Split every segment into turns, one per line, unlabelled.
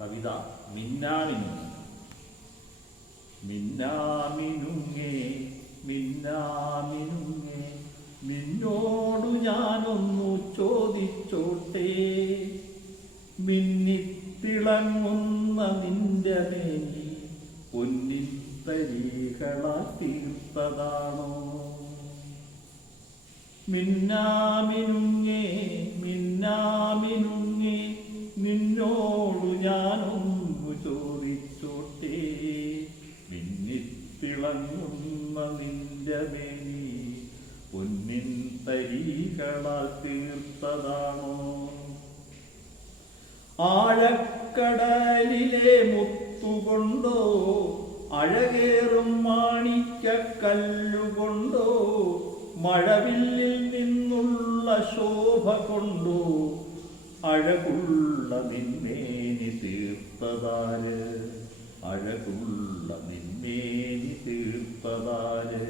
കവിത മിന്നാമിനുങ്ങി. മിന്നാമിനുങ്ങേ മിന്നാമിനുങ്ങേ നിന്നോടു ഞാനൊന്നു ചോദിച്ചോട്ടെ. മിന്നിത്തിളങ്ങുന്ന നിന്റെ മേനി പൊന്നിൻ തീർത്തതാണോ മിന്നാമിനുങ്ങേ മിന്നാമിനുങ്ങേ മിന്നിത്തിളങ്ങുന്ന നിന്റെ മേനി പൊന്നിൻ തരീകളാൽ തീർത്തതാണോ? ആഴക്കടലിലെ മുത്തുകൊണ്ടോ അഴകേറും മാണിക്കല്ലുകൊണ്ടോ മഴവില്ലിൽ നിന്നുള്ള ശോഭ കൊണ്ടോ അഴകുള്ള നിന്നേനി തീർത്തതാര്? അഴകുള്ള തീർത്തതാര്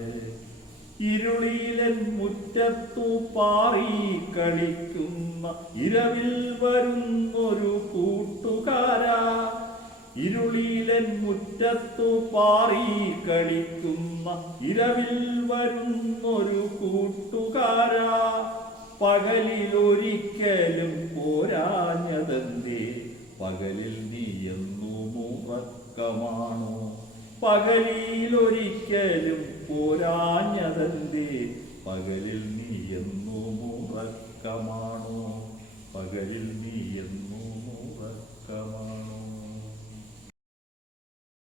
ഇരുളിലൻ മുറ്റത്തു പാറി കളിക്കുന്ന ഇരവിൽ വരുന്നൊരു കൂട്ടുകാരാ. ഇരുളിലൻ മുറ്റത്തു പാറി കളിക്കുന്ന ഇരവിൽ വരുന്നൊരു കൂട്ടുകാരാ. പകലിലൊരിക്കലും പോരാഞ്ഞതെന്തേ? പകലിൽ നീ എന്നു ഉറക്കമാണോ പകലിലൊരിക്കലും പോരാഞ്ഞതന്റെ പകലിൽ നീ എന്നോ ഉറക്കമാണോ പകലിൽ നീ എന്നോ ഉറക്കമാണോ